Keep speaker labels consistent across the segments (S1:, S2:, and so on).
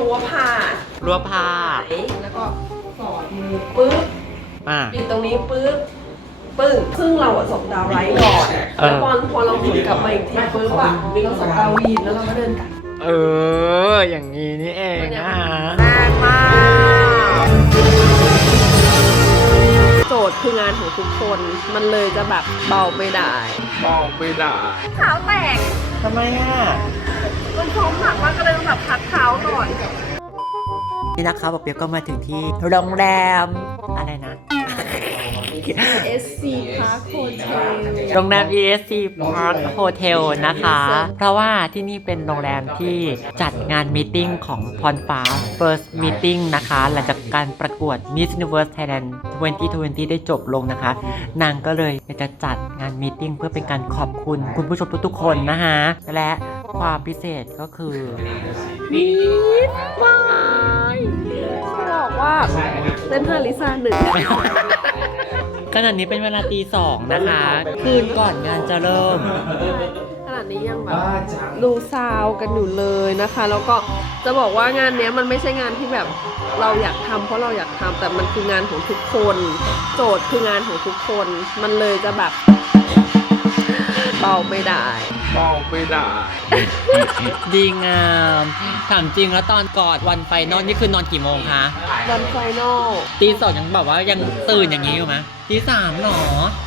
S1: รั้วผ้าแล้วก็สอดมือปึ๊บปิดตรงนี้ปึ๊บปึ้งซึ่งเราอะส่งดาวไร้ก่อนแล้วพอเราหมุนกลับมาอีกทีปึ๊บอะเราส่งดาววีนแล้วเราก็เดินกลับ
S2: อย่างนี้นี่เองนะ
S1: แรงมากโจทย์คืองานของทุกคนมันเลยจะแบบเบาไม่ได้เท้าแตก
S2: ทำไม
S1: มันพร้อมหนักมากก็เลยแบบพักเท้าก่อน
S2: นี่นะคะบอกเปียกก็มาถึงที่โรงแรมอะไรนะ
S1: ESC Park Hotel
S2: โรงแรม ESC Park Hotel นะคะ เพราะว่าที่นี่เป็นโรงแรมที่จัดงานมีตติ้งของพรฟ้า First Meeting นะคะหลังจากการประกวด Miss Universe Thailand 2020 ได้จบลงนะคะนางก็เลยจะจัดงานมีตติ้งเพื่อเป็นการขอบคุณคุณผู้ชมทุกๆคนนะคะและความพิเศษก็คือมีวาย
S1: บอกว่าเต้นฮาริซาหนึ่ง
S2: ขณะนี้เป็นเวลาตี 2นะคะคืนก่อนงานจะเริ่ม
S1: ขณะนี้ยังแบบดูซาวกันอยู่เลยนะคะแล้วก็จะบอกว่างานนี้มันไม่ใช่งานที่แบบเราอยากทำเพราะเราอยากทำแต่มันคืองานของทุกคนโจทย์คืองานของทุกคนมันเลยจะแบบเบาไม่ได้
S2: ดีงามถามจริงแล้วตอนก่อนวันไฟนอลนี่คือนอนกี่โมงคะ
S1: วันไฟนอล
S2: ตี 2ยังแบบว่ายังตื่นอย่างนี้อยู่ไหมตี 3หรอ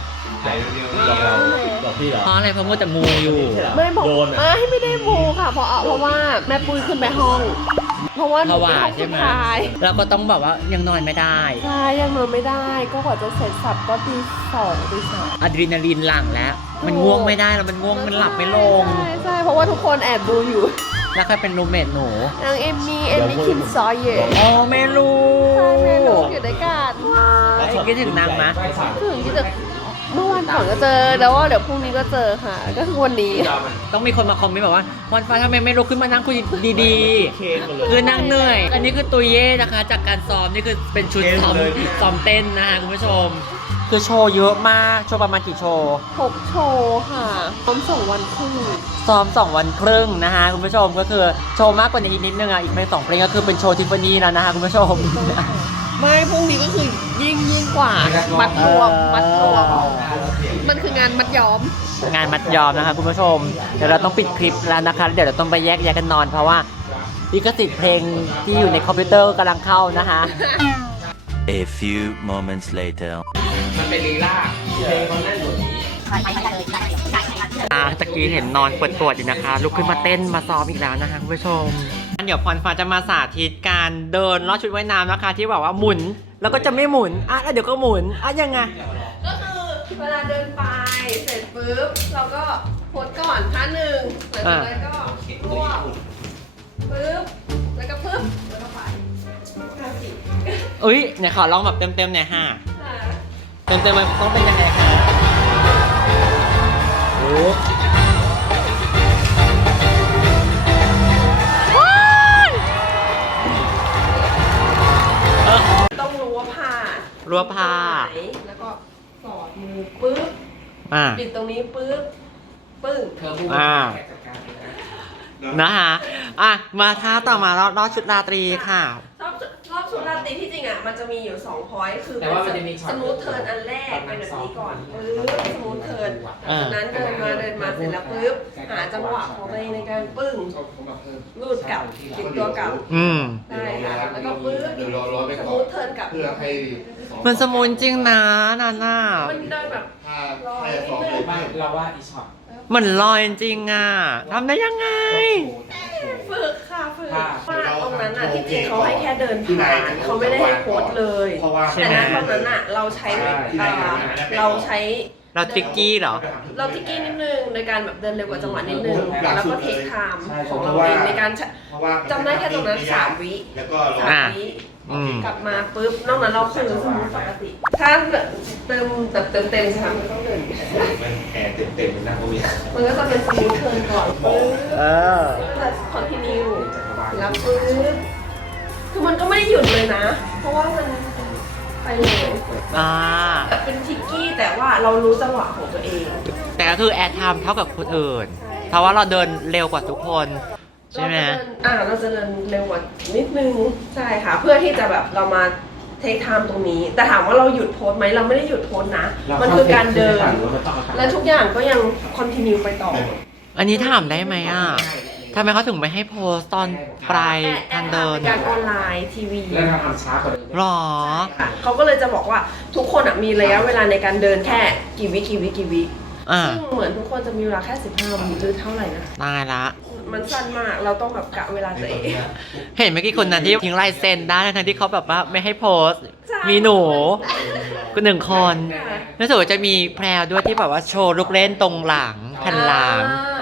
S3: บอกพี่เหรอ
S2: เพราะอะไรเพราะมัวแต่มูอยู่
S1: ไม่บอกไม่ได้มูค่ะเพราะว่าแม่ปุ้ยขึ้นไปห้องเพราะว่าหนูเป็นห้องสุดท้าย
S2: เราก็ต้องแบบว่ายังนอนไม่ได้
S1: ใช่ยังนอนไม่ได้ก็กว่าจะเสร็จสับก็ตี 2 ตี 3
S2: อะดรีนาลีนหลั่งแล้วมันง่วงไม่ได้แล้วมันง่วงมันหลับไม่ลง
S1: ใช่เพราะว่าทุกคนแอบดูอยู่
S2: แล้วใครเป็นรูมเมทหนู
S1: นางเอมมี่คิมซอยเย่
S2: เมลู
S1: ใช่เมลูอยู่ด้วยกัน
S2: คิดถึงนางไหม
S1: คิดถึงเมื่อวันก่อนก็เจอแล้วว่าเดี๋ยวพรุ่งนี้ก็เจอค่ะก็คือวันนี้
S2: ต้องมีคนมาคอมเมนต์แบบว่าวันฟ้าทำไมไม่ลุกขึ้นมานั่งคุยดีๆคือนั่งเหนื่อยอันนี้คือตุยเย่นะคะจากการซ้อมนี่คือเป็นชุดซ้อมเต้นนะคะคุณผู้ชมคือโชว์เยอะมากโชว์ประมาณกี่โชว์
S1: 6 โชว์ค่ะซ้อม2 วันครึ่ง
S2: ซ้อม2 วันครึ่งนะคะคุณผู้ชมก็คือโชว์มากกว่านี้นิดนึงอ่ะอีกไม่2 เพลงก็คือเป็นโชว์ทิฟฟานี่แล้วนะคะคุณผู้ชม
S1: ไม่พรุ่งนี้ก็คือยิ่งกว่ามัดรวมมันคืองานมัดย้อม
S2: นะคะคุณผู้ชมเดี๋ยวเราต้องปิดคลิปแล้วนะคะเดี๋ยวเราต้องไปแยกกันนอนเพราะว่าลิขสิทธิ์เพลงที่อยู่ในคอมพิวเตอร์กำลังเข้านะคะ
S4: A few moments later
S3: มันเป็นลีลาเพลงมันแน่นกว่านี้
S2: ตะกี้เห็นนอนปวดอยู่นะคะลุกขึ้นมาเต้นมาซ้อมอีกแล้วนะคะคุณผู้ชมเดี๋ยวพรฟ้าจะมาสาธิตการเดินลอดชุดว่ายน้ำนะคะที่แบบว่าหมุนแล้วก็จะไม่หมุนแล้วเดี๋ยวก็หมุนยังไง
S1: ก็คือเวลาเดินไปเสร็จปุ๊บเราก็โพสก่อนท่าหนึ่งแล้วก็รวบปุ๊บแล้วก็ปุ๊บแล้วก็ไป
S2: เนี่ยขอลองแบบเต็มหน่อยค่ะเต็มมันต้องเป็นยังไงคะ
S1: ต้องรั้วผ้าแล้วก็สอดมือปึ๊บปิดตรงนี้ปึ๊บปึ้ง
S2: นะคะมาท่าต่อมารอบชุดราตรีค่ะ
S1: รอบชุดราตรีที่จริงมันจะมีอยู่2 พอยต์คือสมูทเทิร์นอันแรกเป็นแบบนี้ก่อนปึ๊บสมูทเทิร์นจากนั้นเดินมาเสร็จแล้วปึ๊บหาจังหวะของตัวเองในการปึ้งลูดกลับติดตัวกลับได้ค่ะแล้วก็ปึ๊บสมูทเทิร์นกลับ
S2: มันสมูทจริงนะนาน่า
S1: มันเดินแบบลอย
S3: เราว่าอีช็อต
S2: เหมือนลอยจริงทำได้ยังไง
S1: ฝึกว่าตรงนั้นที่จริงเขาให้แค่เดินผ่านเขาไม่ได้ให้โพสเลยแต่นั้นตรงนั้นเราใช้
S2: เราทิกกี้เหรอ
S1: เราทิกกี้นิดนึงในการแบบเดินเร็วกว่าจังหวะนิดนึงแล้วก็เทคไทม์ของเราเองในการจำได้แค่ตรงนั้น3 วิกลับมาปุ๊บนอกนั้นเราคือสมูทปกติถ้าเติมใช่ไหมมันต้องเดิน
S3: มันแอร์เต็มนะพวกนี้
S1: มันก็จะเป็นสมูทเทิร์นก่อนปุ๊บแล้วคอนติเนียแล้วปุ๊บคือมันก็ไม่ได้หยุดเลยนะเพราะว่ามันไปเลยเป็นทิกกี้แต่ว่าเรารู้จังหวะของตัวเอง
S2: แต่ก็คือแอร์ไทม์เท่ากับคนอื่นเพราะว่าเราเดินเร็วกว่าทุกคนใช่ไหม
S1: เราจะเดินเร็วกว่านิดนึงใช่ค่ะ เพื่อที่จะแบบเรามาเทคไทม์ตรงนี้ แต่ถามว่าเราหยุดโพสไหมเราไม่ได้หยุดโพสนะ มันคือการเดิน และทุกอย่างก็ยังคอนติเนียไปต่อ
S2: อันนี้ถามได้ไหมอ่ะทำไมเขาถึงไม่ให้โพสต์ตอนปลายทางเดิน
S1: การออนไลน์ทีวี
S3: แล้วทำช้ากว่าเดิม
S2: หรอ
S1: เขาก็เลยจะบอกว่าทุกคนมีระยะเวลาในการเดินแค่กี่วิ
S2: อ่า
S1: ซึ่งเหมือนทุกคนจะมีเวลาแค่15 วิหรือเท่าไหร่นะ
S2: ตายละ
S1: มันสั้นมากเราต้องแบบกะเวลาตัวเอง
S2: เห็นเมื่อกี้คนนั้นที่ทิ้งลายเซ็นได้ทั้งที่เขาแบบว่าไม่ให้โพสต์
S1: ใช่
S2: มีหนูก็หนึ่งคนรู้สึกว่าจะมีแพรวด้วยที่แบบว่าโชว์ลูกเล่นตรงหลังแผ่นหลัง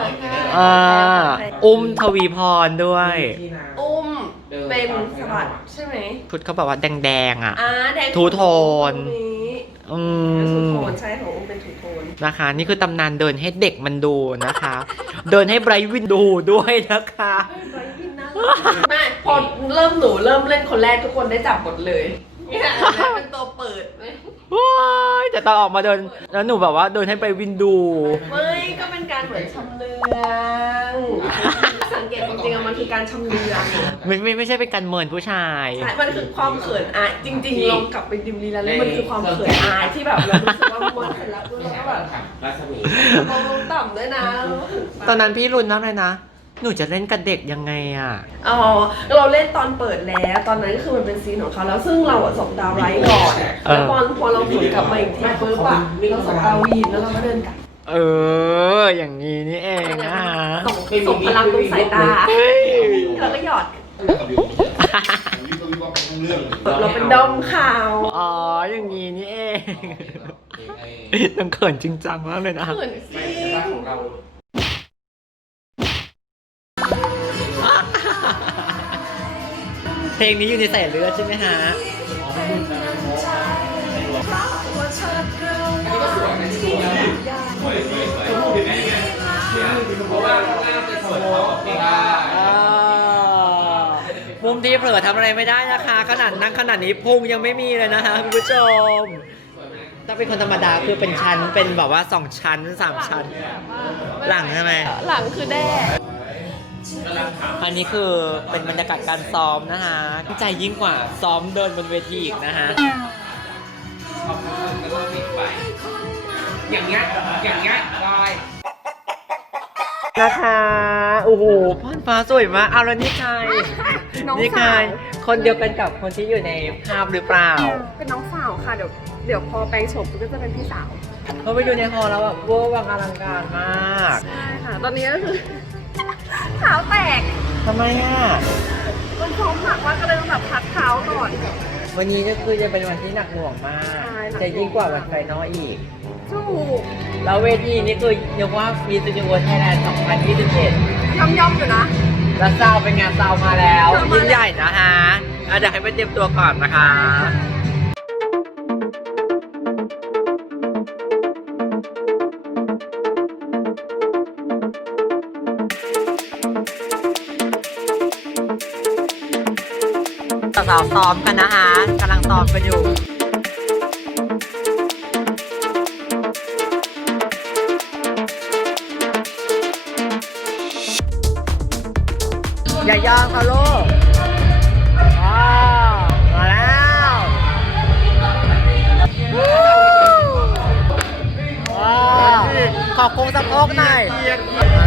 S2: อุ้มทวีพรด้วย
S1: อุ้มเป็นสะบัดใช่ไหม
S2: ชุดเขาแบบว่าแดงๆอ่ะ
S1: แดง
S2: ทูโทน
S1: ตรงนี้
S2: อื
S1: ทู
S2: ม
S1: โทนใช่ของอุ้มเป็นทูโทน
S2: นะคะ นี่คือตำนานเดินให้เด็กมันดูนะคะ เดินให้ไบรท์วินดูด้วยนะคะ
S1: ไม่พอเริ่มหนูเริ่มเล่นคนแรกทุกคนได้จับหมดเลยเนี่ยเป็นตัวเปิดไหม
S2: ว้ายแต่ตอนออกมาเดินแล้วหนูแบบว่าเดินให้ไปวินดู
S1: ไม่ก็เป็นการเหมือนชำเลืองสังเกตจริงๆมันคือการชำเลือง
S2: ไม่ใช่เป็นการเมินผู้ชาย
S1: ใช่มันคือความเขินอายจริงๆลองกลับไปดูลีลาแล้วมันคือความเขินอายที่แบบเรารู้สึกว่ามันเสร็จแล้วด้วยแล้วก็แบบ
S3: รัศมี
S1: มองลงต่ำด้วยนะแล้วก็ถึง
S2: ตอนนั้นพี่รุนนักเลยนะ หนูจะเล่นกับเด็กยังไงอ่ะ
S1: อ๋อเราเล่นตอนเปิดแล้วตอนนั้นคือมันเป็นซีนของเขาแล้วซึ่งเราส่งดาวไลท์ก่อนแล้วพอเราหมุนกลับมาอีกทีปุ๊บอะเราส่งดาววีนแล้วเราก็เดินกลับ
S2: อย่างนี้นี่เองนะ
S1: ส่งพลังตรงสายตาแล้วก็หยอดเราเป็นดอมข่าว
S2: อ๋อ อย่างนี้นี่เองต้องเขินจริงจังมากเลยนะ
S1: เหมือนซี
S3: ของเรา
S2: เพลงนี้อยู่ในสายเลือดใช่ไหมฮะ
S3: เพราะว่าข้างหน้าเป็นส่วนของเองได้
S2: มุมที่เผลอทำอะไรไม่ได้นะคะ ขนาดนั่งขนาดนี้พุงยังไม่มีเลยนะคะคุณผู้ชม ถ้าเป็นคนธรรมดาคือเป็นชั้นเป็นแบบว่า2ชั้น3ชั้น หลังใช่ไหม
S1: หลังคือแด้
S2: อันนี้คือเป็นบรรยากาศการซ้อมนะคะที่ใจยิ่งกว่าซ้อมเดินบนเวทีอีกนะคะ
S3: ขอบคุณก็ต้องปิดไปอย่างเงี้ยลอย
S2: นะคะโอ้โหพรฟ้าสวยมากเอาแล้วนี่ใครนี่ใครคนเดียวกันกับคนที่อยู่ในภาพหรือเปล่า
S1: เป็นน้องสาวค่ะเดี๋ยวพอแปลงโฉมก็จะเป็นพี่สาว
S2: เขาไปอยู่ในฮอลแล้วแบบเวอร์วังอลังการมาก
S1: ใช่ค่ะตอนนี้ก็คือเท้าแตก
S2: ทำไมอ่ะ
S1: มันท้องหักว่าก็เลยต้องแบบพักเท้าก่อน
S2: วันนี้ก็คือจะเป็นวันที่หนักหน่วงมาก
S1: ใช่หนักหน่วง
S2: จะยิ่งกว่าวันไฟนอลอีก
S1: ถูก
S2: แล้วเวทีนี้คือเรียกว่ามีสตูดิโอไทยแลนด์2021
S1: ย่อมอยู่นะ
S2: แล้วซาวเป็นงานซาวมาแล้ว
S1: ซาวมาแล้ว
S2: ยิ่งใหญ่นะคะเดี๋ยวให้ไปเตรียมตัวก่อนนะคะ สาวซ้อมกันนะคะกำลังซ้อมกันอยู่ อย่ายอมค่ะลูกมาแล้วขอโค้งสะโพกหน่อยมา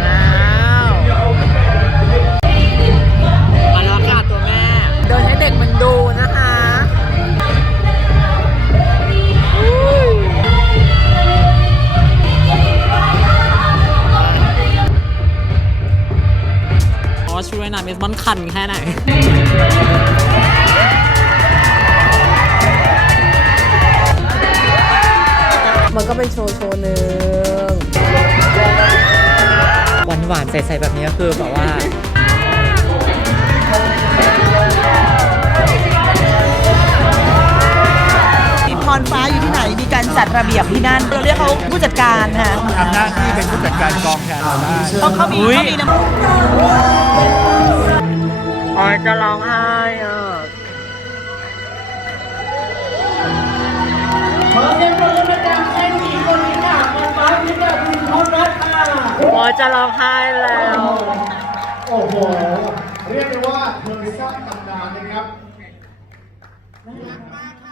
S2: แล้วค่ะตัวแม่ เดินให้เด็กมันดูนะคะ
S5: ชุดว่ายน้ำเอสบอนคันแค่ไหน
S1: มันก็เป็นโชว์หนึ่ง
S2: หวานๆใสๆแบบนี้ก็คือแบบว่า
S6: พรฟ้าอยู่ที่ไหนมีการจัดระเบียบที่นั่นเราเรียกเขาผู้จัดการค่ะ
S7: ทำหน้าที่เป็นผู้จัดการกองแทนเราได้
S6: เพราะเขามี
S2: อุ๊ย
S6: น้ำ
S2: อ๋อจะร้องไห้อ่ะอ๋อจะร้องไห้แล้ว
S7: โอ้โห
S8: เรียกได้ว่าเธอสร้างตำนานนะครับ